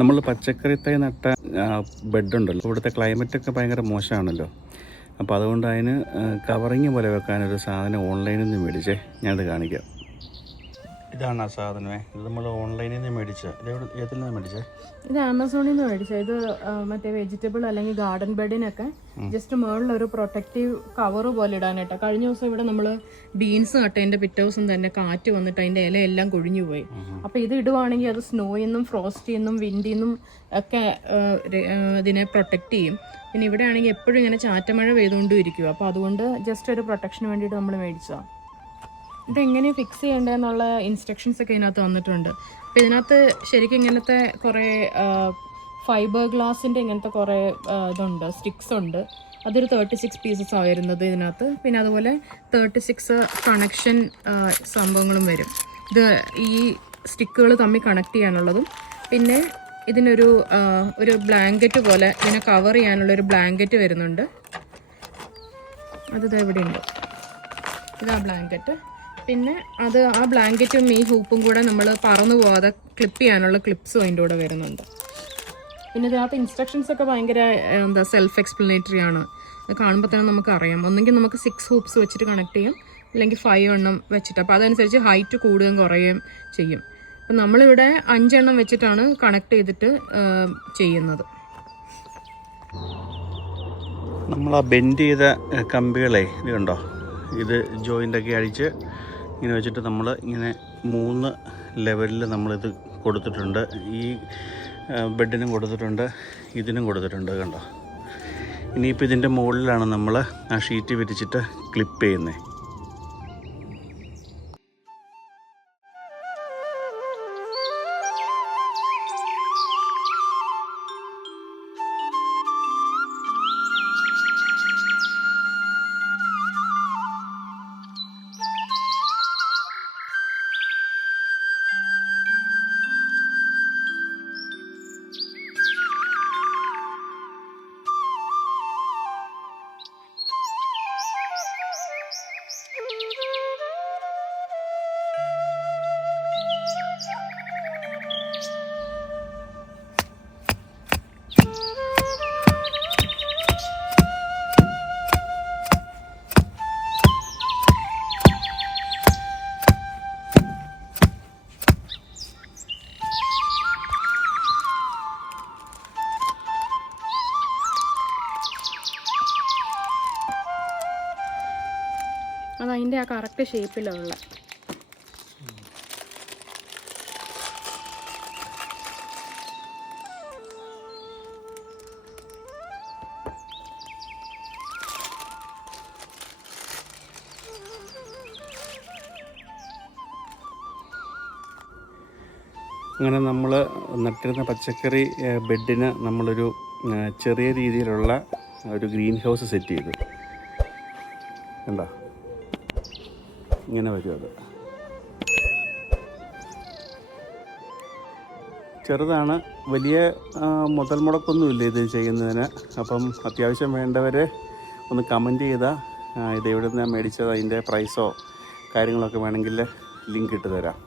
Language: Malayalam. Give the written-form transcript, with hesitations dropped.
നമ്മൾ പച്ചക്കറി തൈ നട്ട ബെഡുണ്ടല്ലോ, ഇവിടുത്തെ ക്ലൈമറ്റൊക്കെ ഭയങ്കര മോശമാണല്ലോ. അപ്പോൾ അതുകൊണ്ട് അതിന് കവറിങ് പോലെ വെക്കാനൊരു സാധനം ഓൺലൈനിൽ നിന്ന് മേടിച്ചേ. ഞാനത് കാണിക്കാം. ഇതാണ് ആ സാധനമേ. ഇത് നമ്മൾ ഓൺലൈനിൽ നിന്ന് മേടിച്ചത്. ഏതിൽ നിന്ന് മേടിച്ചത്? ഇത് ആമസോണിൽ നിന്ന് മേടിച്ചത്. ഇത് മറ്റേ വെജിറ്റബിൾ അല്ലെങ്കിൽ ഗാർഡൻ ബെഡിനൊക്കെ ജസ്റ്റ് മുകളിലൊരു പ്രൊട്ടക്റ്റീവ് കവർ പോലെ ഇടാനായിട്ടാണ്. കഴിഞ്ഞ ദിവസം ഇവിടെ നമ്മൾ ബീൻസ് നട്ടതിൻ്റെ പിറ്റേ ദിവസം തന്നെ കാറ്റ് വന്നിട്ട് അതിൻ്റെ ഇലയെല്ലാം കൊഴിഞ്ഞു പോയി. അപ്പോൾ ഇത് ഇടുവാണെങ്കിൽ അത് സ്നോയിൽ നിന്നും ഫ്രോസ്റ്റിൽ നിന്നും വിൻഡിൽ നിന്നും ഒക്കെ ഇതിനെ പ്രൊട്ടക്റ്റ് ചെയ്യും. പിന്നെ ഇവിടെ ആണെങ്കിൽ എപ്പോഴും ഇങ്ങനെ ചാറ്റമഴ പെയ്തുകൊണ്ടും ഇരിക്കും. അപ്പോൾ അതുകൊണ്ട് ജസ്റ്റ് ഒരു പ്രൊട്ടക്ഷന് വേണ്ടിയിട്ട് നമ്മൾ മേടിച്ചതാണ്. ഇതെങ്ങനെ ഫിക്സ് ചെയ്യേണ്ടതെന്നുള്ള ഇൻസ്ട്രക്ഷൻസ് ഒക്കെ ഇതിനകത്ത് വന്നിട്ടുണ്ട്. അപ്പോൾ ഇതിനകത്ത് ശരിക്കും ഇങ്ങനത്തെ കുറേ ഫൈബർ ഗ്ലാസിൻ്റെ ഇങ്ങനത്തെ കുറേ ഇതുണ്ട്, സ്റ്റിക്സ് ഉണ്ട്. അതൊരു 36 പീസസ് ആണ് വരുന്നത് ഇതിനകത്ത്. പിന്നെ അതുപോലെ 36 കണക്ഷൻ സംഭവങ്ങളും വരും. ഇത് ഈ സ്റ്റിക്കുകൾ തമ്മിൽ കണക്ട് ചെയ്യാനുള്ളതും പിന്നെ ഇതിനൊരു ബ്ലാങ്കറ്റ് പോലെ ഇതിനെ കവർ ചെയ്യാനുള്ളൊരു ബ്ലാങ്കറ്റ് വരുന്നുണ്ട്. അത് എവിടെയുണ്ട്? ഇതാ ബ്ലാങ്കറ്റ്. പിന്നെ ആ ബ്ലാങ്കറ്റും ഈ ഹൂപ്പും കൂടെ നമ്മൾ പറന്നു പോകാതെ ക്ലിപ്പ് ചെയ്യാനുള്ള ക്ലിപ്സും അതിൻ്റെ കൂടെ വരുന്നുണ്ട്. പിന്നെ ഇതിനകത്ത് ഇൻസ്ട്രക്ഷൻസ് ഒക്കെ ഭയങ്കര സെൽഫ് എക്സ്പ്ലനേറ്ററി ആണ്. അത് കാണുമ്പോൾ തന്നെ നമുക്കറിയാം. ഒന്നെങ്കിൽ നമുക്ക് 6 ഹൂപ്സ് വെച്ചിട്ട് കണക്ട് ചെയ്യും, അല്ലെങ്കിൽ 5 എണ്ണം വെച്ചിട്ട്. അപ്പോൾ അതനുസരിച്ച് ഹൈറ്റ് കൂടുകയും കുറയുകയും ചെയ്യും. അപ്പം നമ്മളിവിടെ 5 എണ്ണം വെച്ചിട്ടാണ് കണക്ട് ചെയ്തിട്ട് ചെയ്യുന്നത്. നമ്മൾ ആ ബെൻഡ് ചെയ്ത കമ്പികളെ ഇത് കണ്ടോ, ഇത് ജോയിൻ്റൊക്കെ അടിച്ച് ഇങ്ങനെ വെച്ചിട്ട് നമ്മൾ ഇങ്ങനെ 3 ലെവലിൽ നമ്മളിത് കൊടുത്തിട്ടുണ്ട്. ഈ ബെഡിനും കൊടുത്തിട്ടുണ്ട്, ഇതിനും കൊടുത്തിട്ടുണ്ട്. കണ്ടോ, ഇനിയിപ്പോൾ ഇതിൻ്റെ മുകളിലാണ് നമ്മൾ ആ ഷീറ്റ് വിരിച്ചിട്ട് ക്ലിപ്പ് ചെയ്യുന്നത്. അതതിൻ്റെ ആ കറക്റ്റ് ഷേപ്പിലുള്ള അങ്ങനെ നമ്മൾ നട്ടിരുന്ന പച്ചക്കറി ബെഡിന് നമ്മളൊരു ചെറിയ രീതിയിലുള്ള ഒരു ഗ്രീൻ ഹൗസ് സെറ്റ് ചെയ്തു. കണ്ടോ, ഇങ്ങനെ വരും. അത് ചെറുതാണ്, വലിയ മുതൽ മുടക്കൊന്നുമില്ല ഇത് ചെയ്യുന്നതിന്. അപ്പം അത്യാവശ്യം വേണ്ടവർ ഒന്ന് കമൻറ്റ് ചെയ്താൽ ഇത് എവിടെ നിന്നാണ് മേടിച്ചത്, അതിൻ്റെ പ്രൈസോ കാര്യങ്ങളൊക്കെ വേണമെങ്കിൽ ലിങ്ക് ഇട്ട് തരാം.